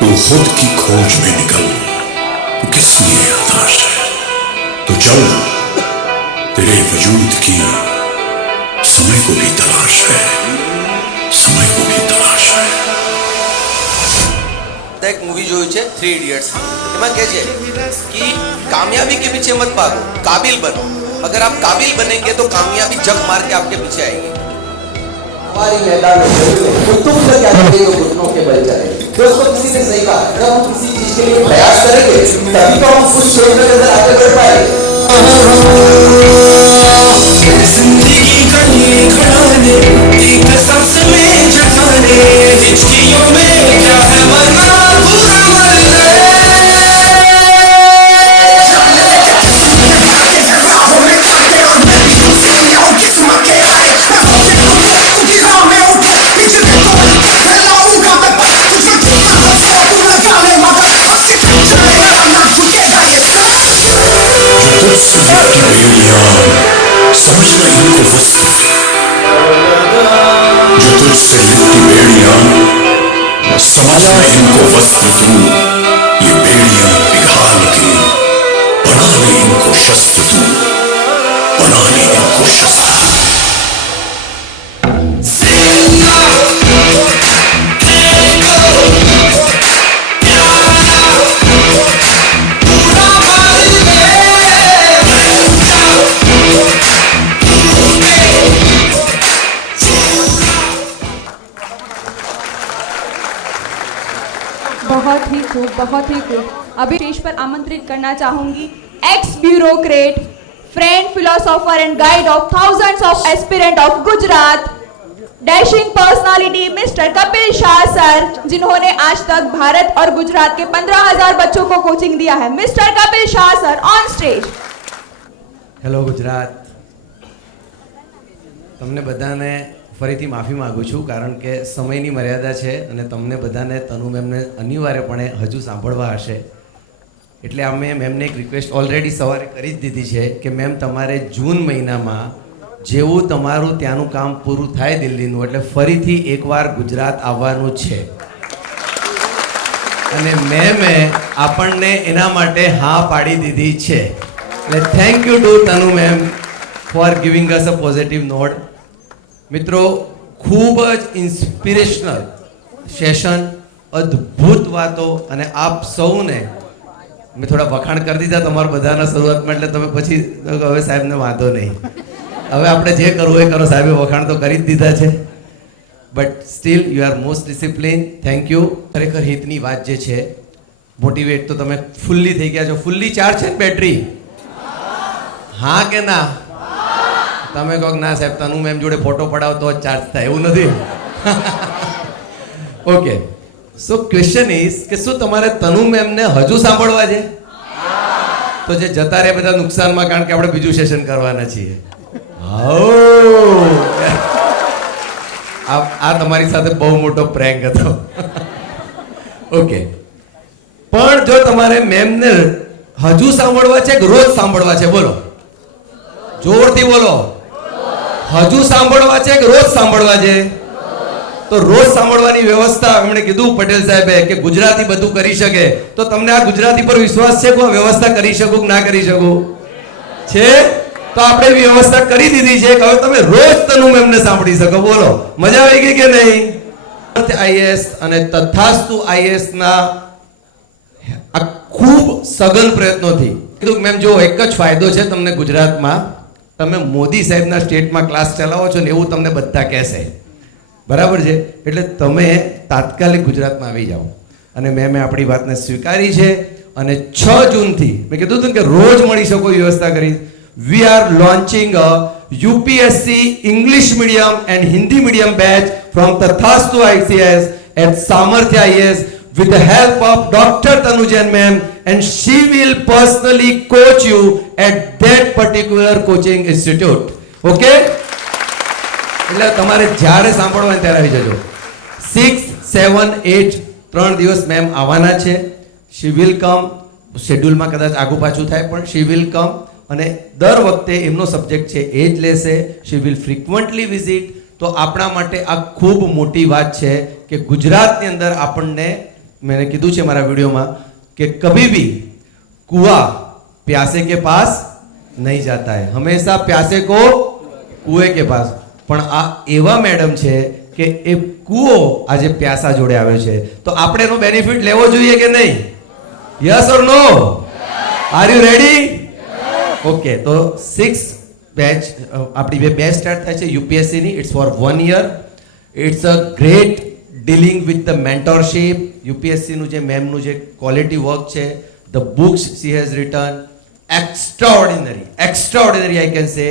तो खुद की खोज में निकल, तो किस लिए हताश है? तो चल, तेरे वजूद की समय को भी तलाश है, समय को भी तलाश है. एक मूवी જોયું છે 3 ઇડિયટ્સ. એમાં કહે છે कि कामयाबी के पीछे मत भागो, काबिल बनो. अगर आप काबिल बनेंगे तो कामयाबी जग मार के आपके पीछे आएगी. हमारी मैदान में कोई तुम से क्या करेगा, घुटनों के बल चले. दोस्तों, किसी ने सही कहा, अगर हम किसी चीज के लिए प्रयास करेंगे तभी तो हम कुछ क्षेत्र के अंदर आगे बढ़ पाएंगे. जिंदगी का ये खड़ाने एक सांस में जगाने, हिचकियों में क्या है मरना, पूरा मरना है. समझना इनको वस्त्र, जो तुझसे लिपटी बेड़ियां, समझना इनको वस्त्र तू. ये बेड़ियां पिघाल के बना ले इनको शस्त्र तू, बना ले इनको शस्त्र. बहुत ही खूब. अभी स्टेज पर आमंत्रित करना चाहूंगी x bureaucrat, friend, philosopher and guide of thousands of aspirant of Gujarat, dashing personality mister Kapil Shah sir, जिन्होंने आज तक भारत और गुजरात के 15,000 बच्चों को कोचिंग दिया है. Mister Kapil Shah sir on stage. Hello Gujarat, તમને બધાને ફરીથી માફી માગું છું કારણ કે સમયની મર્યાદા છે અને તમને બધાને તનુ મેમને અનિવાર્યપણે હજુ સાંભળવા હશે. એટલે અમે મેમને એક રિક્વેસ્ટ ઓલરેડી સવારે કરી જ દીધી છે કે મેમ તમારે જૂન મહિનામાં જેવું તમારું ત્યાંનું કામ પૂરું થાય દિલ્હીનું એટલે ફરીથી એકવાર ગુજરાત આવવાનું છે. અને મેમે આપણને એના માટે હા પાડી દીધી છે. એટલે thank you to Tanu ma'am for giving us a positive note. મિત્રો, ખૂબ જ ઇન્સ્પિરેશનલ સેશન, અદ્ભુત વાતો, અને આપ સૌને મેં થોડા વખાણ કરી દીધા તમારા બધાના શરૂઆતમાં, એટલે તમે પછી હવે સાહેબને વાંધો નહીં, હવે આપણે જે કરવું એ કરો, સાહેબે વખાણ તો કરી જ દીધા છે. But still you are most discipline. Thank you. ખરેખર હિતની વાત જે છે, મોટિવેટ તો તમે ફૂલ્લી થઈ ગયા છો. ફૂલ્લી ચાર્જ છે ને બેટરી? હા કે ના? તમે કહો ના સાહેબ તનુ મેમ જોડે ફોટો પડાવો તો જ ચાર્જ થાય, એવું નથી. ઓકે, સો ક્વેશ્ચન ઇઝ કે શું તમારે તનુ મેમને હજુ સાંભળવા છે? તો જે જતા રહે બધા નુકસાનમાં, કારણ કે આપણે બીજું સેશન કરવાના છીએ. આ તમારી સાથે બહુ મોટો પ્રેન્ક હતો. ઓકે, પણ જો તમારે મેમને હજુ સાંભળવા છે કે રોજ સાંભળવા છે? બોલો, જોરથી બોલો. હજુ સાંભળવા છે કે રોજ સાંભળવા છે? તો રોજ સાંભળવાની વ્યવસ્થા એમણે કીધું પટેલ સાહેબે કે ગુજરાતી બધું કરી શકે. તો તમને આ ગુજરાતી પર વિશ્વાસ છે કે વ્યવસ્થા કરી શકું કે ના કરી શકું? છે. તો આપણે વ્યવસ્થા કરી દીધી છે કે હવે તમે રોજ તનુ મેમને સાંભળી શકો. બોલો, મજા આવી ગઈ કે નહીં? આઈએએસ અને તથાસ્તુ આઈએએસ ના આ ખૂબ સઘન પ્રયત્નોથી કીધું મેમ જો એક જ ફાયદો છે તમને ગુજરાતમાં, તમે મોદી સાહેબના સ્ટેટમાં ક્લાસ ચલાવો છો ને એવું તમને બધા કહેશે. બરાબર છે? એટલે તમે તાત્કાલિક ગુજરાતમાં આવી જાઓ. અને મેં આપણી વાતને સ્વીકારી છે અને 6 જૂનથી મેં કીધું હતું કે રોજ મળી શકો વ્યવસ્થા કરી. We are launching a UPSC English medium and Hindi medium batch from Tathastu ICS at Samarthya IAS with the help of Dr. Tanujan ma'am, and she will personally coach you at that particular coaching institute. Okay? એટલે તમારે જ્યારે સાંભળવા હોય ત્યારે આવી જજો. 6, 7, 8 3 દિવસ ma'am આવવાના છે. She will come. શેડ્યુલમાં કદાચ આગુ પાછું થાય પણ શી વિલ કમ. અને દર વખતે એમનો સબ્જેક્ટ છે એ જ લેશે. She will frequently visit. તો આપણા માટે આ ખૂબ મોટી વાત છે કે ગુજરાતની અંદર આપણને मैंने कीधु छे मारा वीडियो में कि कभी भी कुआ प्यासे के पास नहीं जाता है, हमेशा प्यासे को कुएं के पास। पण आ एवा मैडम छे કે એ કૂવો આજે પ્યાસા જોડે આવ્યો છે, તો આપણે એનો બેનિફિટ લેવો જોઈએ કે નહીં? Yes or no? Are you ready? Okay, તો 6 બેચ આપણી બે બેચ સ્ટાર્ટ થાય છે યુપીએસસી ની. It's for 1 year. It's a great dealing with the mentorship. UPSC નું જે મેમનું જે ક્વોલિટી વર્ક છે, the books she has written, extraordinary I can say.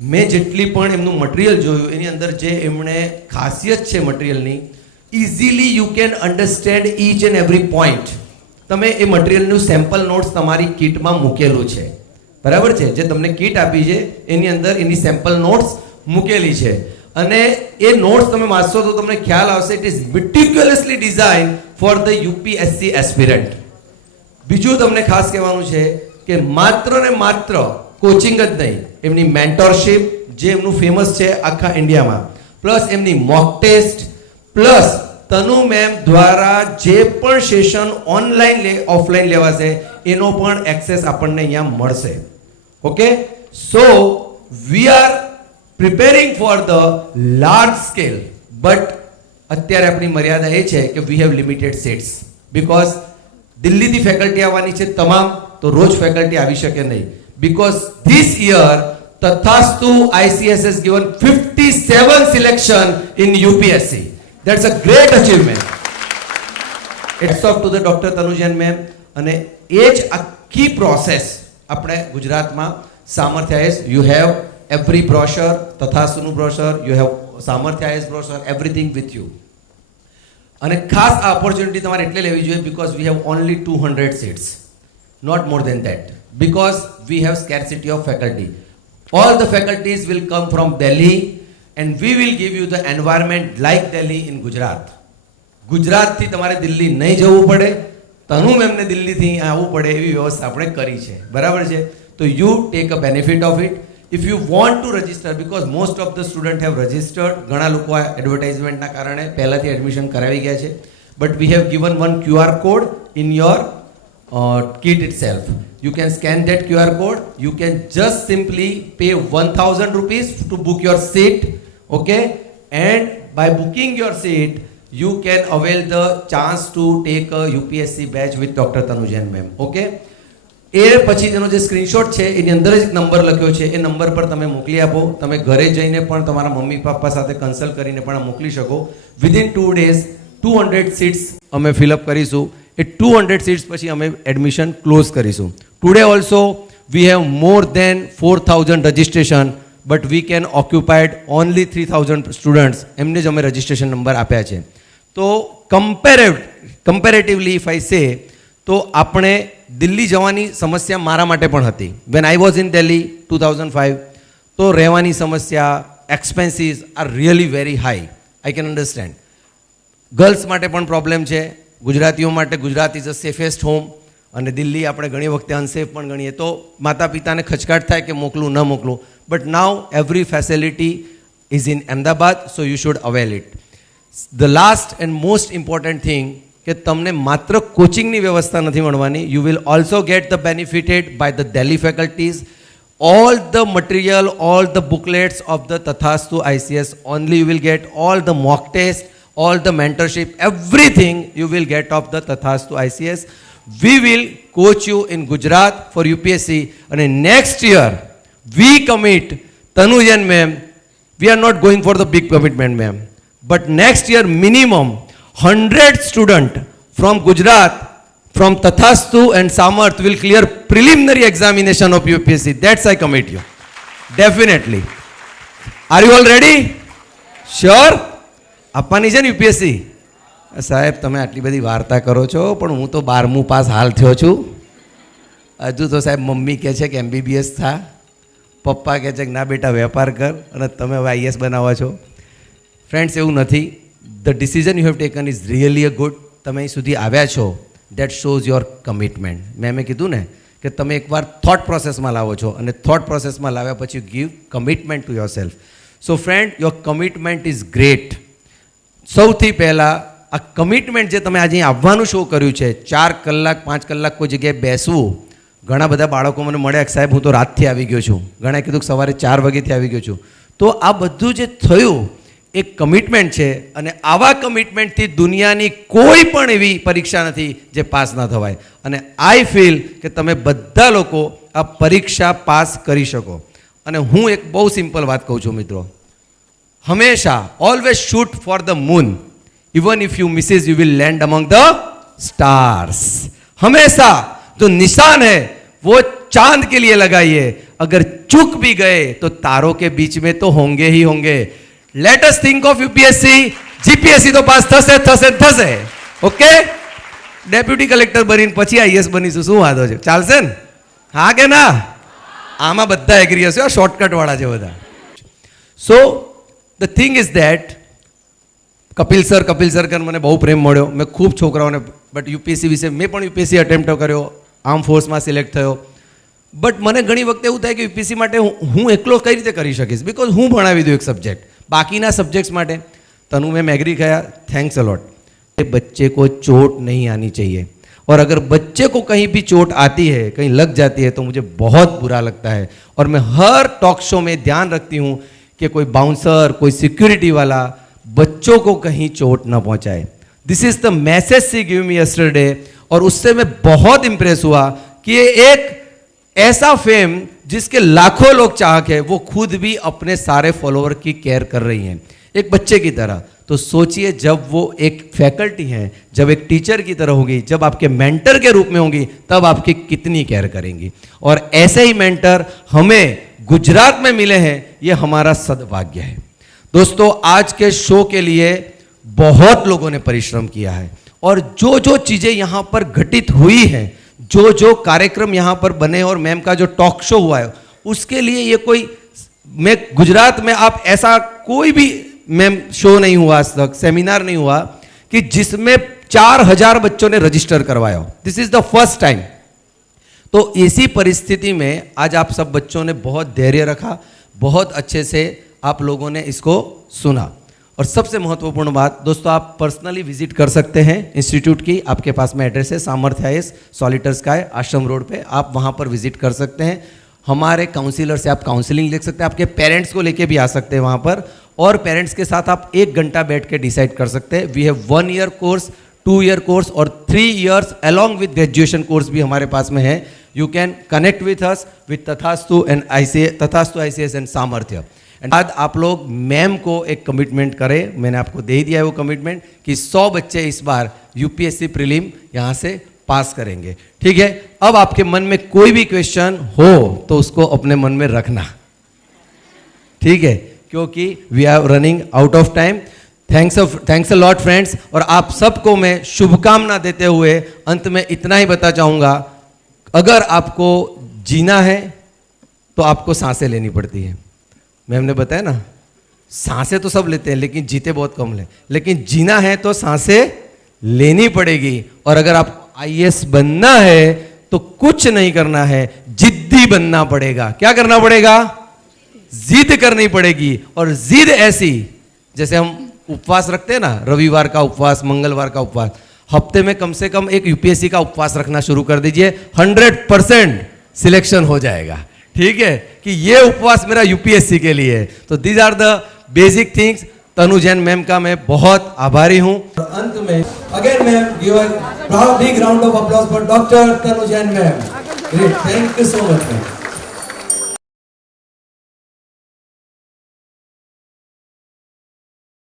મેં જેટલી પણ એમનું મટીરિયલ જોયું એની અંદર જે એમણે ખાસિયત છે મટીરિયલની, easily you can understand each and every point. તમે એ મટીરિયલનું સેમ્પલ નોટ્સ તમારી કીટમાં મૂકેલું છે, બરાબર છે? જે તમને કીટ આપી છે એની અંદર એની સેમ્પલ નોટ્સ મૂકેલી છે, અને એ નોટ્સ તમે વાંચશો તો તમને ખ્યાલ આવશે. It is meticulously design for the UPSC aspirant. બીજું તમને ખાસ કહેવાનું છે કે માત્ર ને માત્ર કોચિંગ જ નહીં, એમની મેન્ટરશિપ જે એમનું ફેમસ છે આખા ઇન્ડિયામાં, પ્લસ એમની મોક ટેસ્ટ, પ્લસ તનુ મેમ દ્વારા જે પણ સેશન ઓનલાઈન ઓફલાઈન લેવાશે એનો પણ એક્સેસ આપણને અહીંયા મળશે. Okay, so we are preparing for the large scale, but અત્યારે આપણી મર્યાદા એ છે કે we have limited seats, because દિલ્હીથી ફેકલ્ટી આવવાની છે તમામ, તો રોજ ફેકલ્ટી આવી શકે નહીં. Because this year Tathastu ICS has given 57 selection in UPSC. That's a great achievement. It's off to the Dr. Tanujan ma'am. અને એ જ આખી પ્રોસેસ આપણે ગુજરાતમાં Samarthya IAS, you have every brochure, તથાસ્તુનું brochure, you have Samarthya IAS brochure, everything with you. અને ખાસ આ opportunity તમારે એટલે લેવી જોઈએ because we have only 200 seats, not more than that, because we have scarcity of faculty. All the faculties will come from Delhi and we will give you the environment like Delhi in Gujarat. Gujarat થી તમારે દિલ્હી નહીં જવું પડે, તનુ મેમને દિલ્હીથી આવવું પડે એવી વ્યવસ્થા આપણે કરી છે, બરાબર છે? તો you take a benefit of it. If you want to register, because most of the student have registered, ઘણા લોકો આ એડવર્ટાઇઝમેન્ટના કારણે પહેલાથી એડમિશન કરાવી ગયા છે, but we have given one QR code in your kit itself. You can scan that QR code. You can just simply pay 1000 rupees to book your seat. Okay, and by booking your seat you can avail the chance to take a UPSC batch with Dr. Tanujan ma'am. Okay, એ પછી તેનો જે screenshot છે એની અંદર જ એક number લખ્યો છે, એ number પર તમે મોકલી આપો. તમે ઘરે જઈને પણ તમારા મમ્મી પપ્પા સાથે કન્સલ્ટ કરીને પણ મોકલી શકો. વિધિન 2 days 200 સીટ્સ અમે ફિલઅપ કરીશું. એ 200 સીટ્સ પછી અમે એડમિશન ક્લોઝ કરીશું. Today also we have more than 4000 registration, but we can occupied only 3000 students. એમને જ અમે રજિસ્ટ્રેશન નંબર આપ્યા છે. તો કમ્પેરેટિવલી ઇફ આઈ સે, તો આપણે દિલ્હી જવાની સમસ્યા મારા માટે પણ હતી. When I was in Delhi 2005, તો રહેવાની સમસ્યા, expenses are really very high. I can understand. Girls માટે પણ પ્રોબ્લેમ છે, ગુજરાતીઓ માટે Gujarat is a safest home, અને દિલ્હી આપણે ઘણી વખતે અનસેફ પણ ગણીએ, તો માતા પિતાને ખચકાટ થાય કે મોકલું ન મોકલું. But now every facility is in Ahmedabad, so you should avail it. The last and most important thing કે તમને માત્ર કોચિંગની વ્યવસ્થા નથી મળવાની, you will also get the benefited by the Delhi faculties. all the material, all the booklets of the Tathastu ICS, only you will get all the mock test, all the mentorship, everything you will get of the Tathastu ICS. We will coach you in Gujarat for UPSC, and next year we commit, Tanujan ma'am, we are not going for the big commitment ma'am, but next year minimum 100 student from Gujarat, from Tathastu and Samarth will clear preliminary examination of UPSC. That's I commit you. Definitely. Are you all ready? Sure? આપવાની છે ને UPSC? સાહેબ તમે આટલી બધી વાર્તા કરો છો, પણ હું તો 12મું પાસ હાલ થયો છું. હજુ તો સાહેબ મમ્મી કહે છે કે MBBS થા, પપ્પા કહે છે કે ના બેટા વેપાર કર, અને તમે હવે IAS બનાવો છો. ફ્રેન્ડ્સ, એવું નથી. The decision you have taken is really a good. તમે અહીં સુધી આવ્યા છો, દેટ શોઝ યોર કમિટમેન્ટ. મેં કીધું ને કે તમે એકવાર થોટ પ્રોસેસમાં લાવો છો, અને થોટ પ્રોસેસમાં લાવ્યા પછી give commitment to your self. So friend, your commitment is great. સૌથી પહેલાં આ કમિટમેન્ટ જે તમે આજે આવવાનું શો કર્યું છે, 4 કલાક 5 કલાક કોઈ જગ્યાએ બેસવું. ઘણા બધા બાળકો મને મળ્યા, સાહેબ હું તો રાતથી આવી ગયો છું, ઘણા કીધું કે સવારે 4 વાગ્યાથી આવી ગયો છું. તો આ બધું જે થયું એક કમિટમેન્ટ છે, અને આવા કમિટમેન્ટથી દુનિયાની કોઈ પણ એવી પરીક્ષા નથી જે પાસ ના થવાય. અને આઈ ફીલ કે તમે બધા લોકો આ પરીક્ષા પાસ કરી શકો. અને હું એક બહુ સિમ્પલ વાત કહું છું મિત્રો, હંમેશા always shoot for the moon, even if you misses you will land among the stars. हमेशा जो निशान है वो चांद के लिए लगाइए, अगर चूक भी गए तो तारों के बीच में तो होंगे ही होंगे. Let us think of UPSC, GPSC तो पास थसे थसे थसे. ओके, डेप्यूटी कलेक्टर बनीने પછી આઈએસ બનીશું, શું વાંધો છે? ચાલશે ને? હા કે ના? આમાં બધા એગ્રી હશે, શોર્ટકટ વાળા છે બધા. So the thing is that Kapil sir કર મને બહુ પ્રેમ મળ્યો. મેં ખૂબ છોકરાઓને, બટ યુપીએસસી વિશે મેં પણ યુપીએસસી અટેમ્પ્ટ કર્યો, આર્મ ફોર્સમાં સિલેક્ટ થયો. બટ મને ઘણી વખતે એવું થાય કે યુપીએસસી માટે હું એકલો કઈ રીતે કરી શકીશ, બિકોઝ હું ભણાવી દઉં એક સબ્जेक्ट, બાકીના સબ્जेक्ट्स માટે तनु मैम एग्री किया, थैंक्स अलॉट. बच्चे को चोट नहीं आनी चाहिए, और अगर बच्चे को कहीं भी चोट आती है, कहीं लग जाती है, तो मुझे बहुत बुरा लगता है. और मैं हर टॉक शो में ध्यान रखती हूँ कि कोई बाउंसर, कोई सिक्योरिटी वाला बच्चों को कहीं चोट न पहुंचाए. This is the message she give me yesterday. और उससे मैं बहुत इंप्रेस हुआ कि ये एक ऐसा फेम जिसके लाखों लोग चाहक है, वो खुद भी अपने सारे फॉलोअर की केयर कर रही हैं एक बच्चे की तरह. तो सोचिए जब वो एक फैकल्टी है, जब एक टीचर की तरह होगी, जब आपके मेंटर के रूप में होंगी, तब आपकी कितनी केयर करेंगी. और ऐसे ही मेंटर हमें गुजरात में मिले हैं, ये हमारा सद्भाग्य है. दोस्तों, आज के शो के लिए बहुत लोगों ने परिश्रम किया है, और जो जो चीजें यहां पर घटित हुई हैं, जो जो कार्यक्रम यहां पर बने, और मैम का जो टॉक शो हुआ है, उसके लिए ये कोई, मैं गुजरात में आप ऐसा कोई भी मैम शो नहीं हुआ आज तक, सेमिनार नहीं हुआ कि जिसमें 4000 बच्चों ने रजिस्टर करवाया हो. This is the first time. तो इसी परिस्थिति में आज आप सब बच्चों ने बहुत धैर्य रखा, बहुत अच्छे से आप लोगों ने इसको सुना. और सबसे महत्वपूर्ण बात दोस्तों, आप पर्सनली विजिट कर सकते हैं इंस्टीट्यूट की. आपके पास में एड्रेस है, सामर्थ्य आईएएस, सॉलिटर स्काई, आश्रम रोड पे. आप वहां पर विजिट कर सकते हैं. हमारे काउंसिलर से आप काउंसलिंग ले सकते हैं, आपके पेरेंट्स को लेके भी आ सकते हैं वहाँ पर, और पेरेंट्स के साथ आप 1 घंटा बैठ के डिसाइड कर सकते हैं. We have 1 year course, 2 year course और 3 years along with graduation course भी हमारे पास में है. You can connect with us with Tathastu and Tathastu ICS and Samarthya. And बाद आप लोग मैम को एक कमिटमेंट करें, मैंने आपको दे दिया है वो कमिटमेंट, कि 100 बच्चे इस बार यूपीएससी प्रीलिम यहाँ से पास करेंगे. ठीक है, अब आपके मन में कोई भी क्वेश्चन हो तो उसको अपने मन में रखना, ठीक है, क्योंकि we are running out of time. Thanks a lot friends. और आप सबको मैं शुभकामना देते हुए अंत में इतना ही बता चाहूंगा, अगर आपको जीना है तो आपको सांसें लेनी पड़ती है. मैम ने बताया ना, सांसें तो सब लेते हैं लेकिन जीते बहुत कम ले, लेकिन जीना है तो सांसें लेनी पड़ेगी. और अगर आप आईएएस बनना है तो कुछ नहीं करना है, जिद्दी बनना पड़ेगा. क्या करना पड़ेगा? जिद करनी पड़ेगी. और जिद ऐसी, जैसे हम उपवास रखते हैं ना, रविवार का उपवास, मंगलवार का उपवास, हफ्ते में कम से कम एक यूपीएससी का उपवास रखना शुरू कर दीजिए, 100% सिलेक्शन हो जाएगा. ठीक है, कि ये उपवास मेरा यूपीएससी के लिए है. तो these are the basic things. Tanu Jain ma'am का मैं बहुत आभारी हूं. अंत में again ma'am give a big round of applause for doctor Tanu Jain ma'am. Great, thank you so much ma'am.